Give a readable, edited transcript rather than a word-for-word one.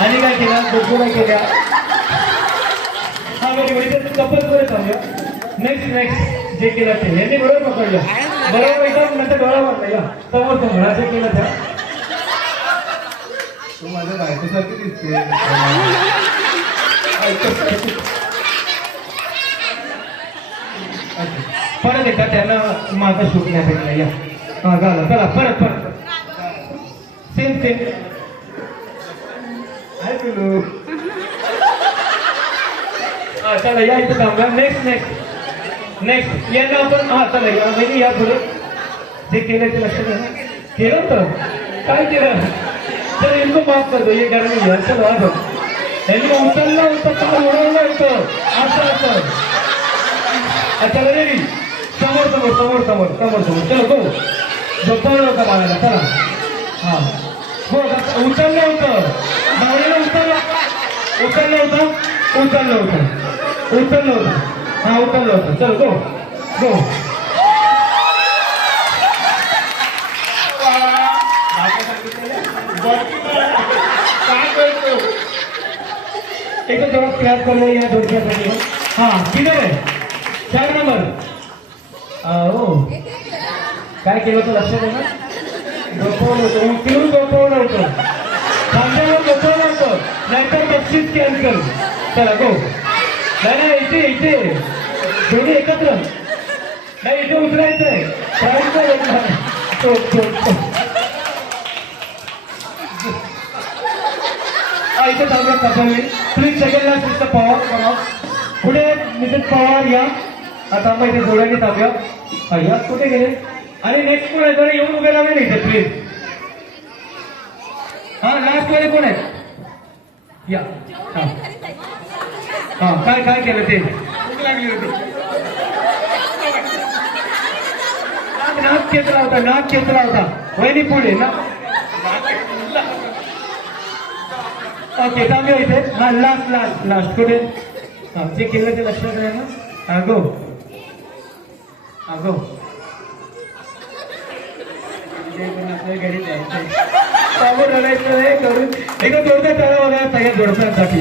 आणि काय केला गोष्टी काय केल्या हा बरोबर कपल परत आल्या नेक्स्ट नेक्स्ट जे केलं ते यांनी बरोबर पकडलं बरोबर एकदम नंतर डोळा मारला समोर समोर असं केलं त्या तू माझ्या बायकोसारखी दिसते परत एकदा त्यांना माझा शूट नाही भेटला या हा झालं चला परत परत सेम सेम हा चला या इथं थांबा नेक्स्ट नेक्स्ट नेक्स्ट यांना आपण हा चला या म्हणजे या पुढे जे केलं ते लक्षात आहे ना केलं तर काय केलं चल इनको माफ कर दो ये घर में है चलो आ जाओ यांनी उचललं होतं का उडवलं होतं असं असं अच्छा रेडी समोर समोर समोर समोर समोर समोर चलो गो झोपवलं होतं बाळाला चला हा हो उचललं होतं बावळीला उचललं होतं उचललं होतं उचललं होतं हा उचललं होतं चलो गो गो एक थोड़ा क्लॅप करूया या थोडक्यासाठी हा किधर आहे 4 नंबर हो काय केलं होतं लक्षात आहे ना झोपवलं होतं उचलून झोपवलं होतं खांद्यावर झोपवलं होतं नाहीतर बक्षीस कॅन्सल चला गो नाही नाही इथे इथे दोन्ही एकत्र नाही इथे उतरायचंय इथे थांबूया कसावी प्लीज सेकंडला मिस्टर पवार करा पुढे मिसेस पवार या आता मग इथे जोड्याने थांबूया हा या कुठे गेले आणि नेक्स्ट कोण आहे जरा येऊन उभे राहिले नाही इथे प्लीज हा लास्ट मध्ये कोण आहे या हा हा काय काय केलं ते लागली होती नाक खेचला होता वहिनी पुढे ना ओके थांबूया इथे हा लास्ट लास्ट लास्ट कुठे हा जे केलं ते लक्षात आहे ना हा गो हा गो घरी जायचं रडायचं हे करून एकदा जोरदार टाळा बघा सगळ्या जोडप्यांसाठी